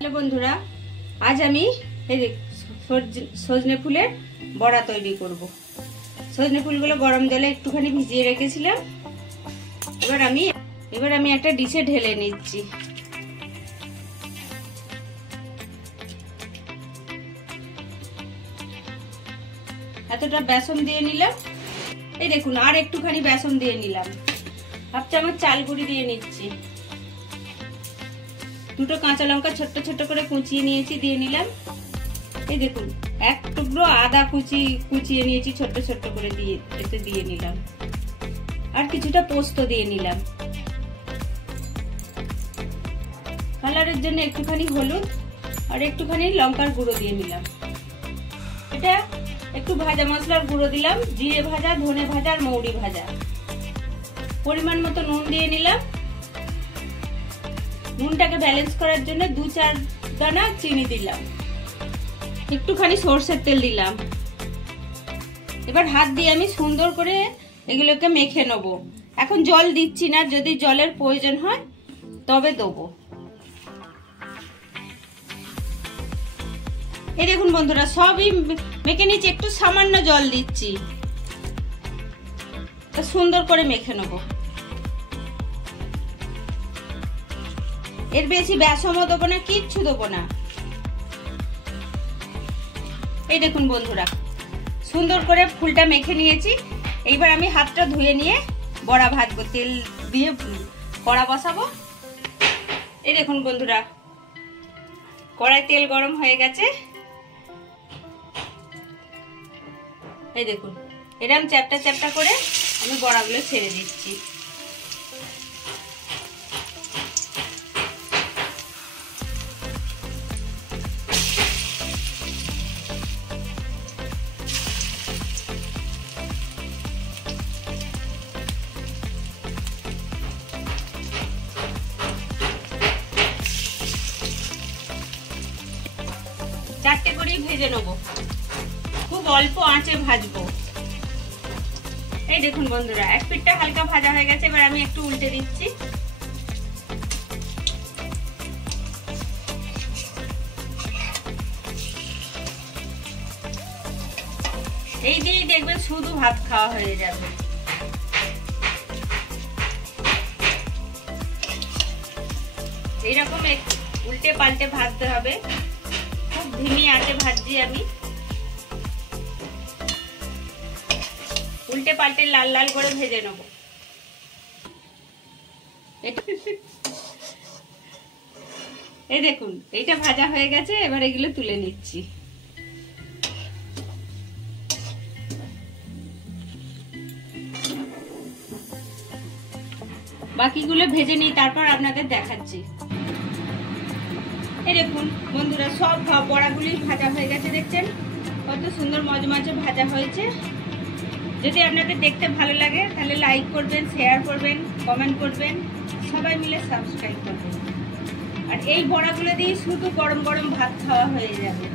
Hello बंधुरा आज आमी सजने फुलेर बड़ा तैरी करब। सजने फुलगुलो गरम जले एकटुखानी भिजिए रेखेछिलाम। एबार आमी एकटा डिशे ढेले निচ্ছি। एतटा बेसन दिए निलाम। এই দেখুন আর একটুখানি বেসন দিয়ে নিলাম। হাফ চামচ চাল গুঁড়ি দিয়ে নিচ্ছি। দুটো কাঁচা লঙ্কা ছোট ছোট করে কুচিয়ে নিয়েছি, দিয়ে নিলাম। এই দেখুন এক টুকরো আদা কুচিয়ে নিয়েছি ছোট ছোট করে, এতে দিয়ে নিলাম। আর কিছুটা পোস্ত দিয়ে নিলাম। কালারের জন্য একটুখানি হলুদ আর একটুখানি লঙ্কার গুঁড়ো দিয়ে নিলাম। এটা একটু ভাজা মশলার গুঁড়ো দিলাম, জিরে ভাজা, ধনে ভাজা আর মৌরি ভাজা। পরিমাণ মতো নুন দিয়ে নিলাম। নুনটাকে ব্যালেন্স করার জন্য 2-4 দানা চিনি দিলাম। একটুখানি সরষের তেল দিলাম। এবার হাত দিয়ে আমি সুন্দর করে এগুলোকে মেখে নেব। এখন জল দিচ্ছি না, যদি জলের প্রয়োজন হয় তবে দেবো। এই দেখুন বন্ধুরা সবই মেখে নিচ্ছি, একটু সামান্য জল দিচ্ছি। সুন্দর করে মেখে নেব। এর বেশি বেসমও দেবো না, কিচ্ছু দেবো না। এই দেখুন বন্ধুরা সুন্দর করে ফুলটা মেখে নিয়েছি। এইবার আমি হাতটা ধুয়ে নিয়ে বড়া ভাজবো। তেল দিয়ে কড়া বসাবো। এই দেখুন বন্ধুরা কড়াই তেল গরম হয়ে গেছে। এই দেখুন এরকম চ্যাপটা চ্যাপটা করে আমি বড়াগুলো ছেড়ে দিচ্ছি। চারটে করে ভেজে নেব, খুব অল্প আঁচে ভাজবো। এই দেখুন বন্ধুরা এক পিঠটা হালকা ভাজা হয়ে গেছে। এবার আমি একটু উল্টে দিচ্ছি। এই দিয়েই দেখবেন শুধু ভাত খাওয়া হয়ে যাবে। এইরকম উল্টে পাল্টে ভাজতে হবে। খুব ধিমি আঁচে ভাজছি আমি। উল্টে পাল্টে লাল লাল করে ভেজে নেব। এই দেখুন এইটা ভাজা হয়ে গেছে। এবার এগুলো তুলে নিচ্ছি। বাকিগুলো ভেজে নিই, তারপর আপনাদের দেখাচ্ছি। এই দেখুন বন্ধুরা সব বড়াগুলি ভাজা হয়ে গেছে। দেখছেন কত সুন্দর মজমজে ভাজা হয়েছে। যদি আপনাদের দেখতে ভালো লাগে তাহলে লাইক করবেন, শেয়ার করবেন, কমেন্ট করবেন, সবাই মিলে সাবস্ক্রাইব করবেন। আর এই বড়াগুলো দিয়ে শুধু গরম গরম ভাত খাওয়া হয়ে যাবে।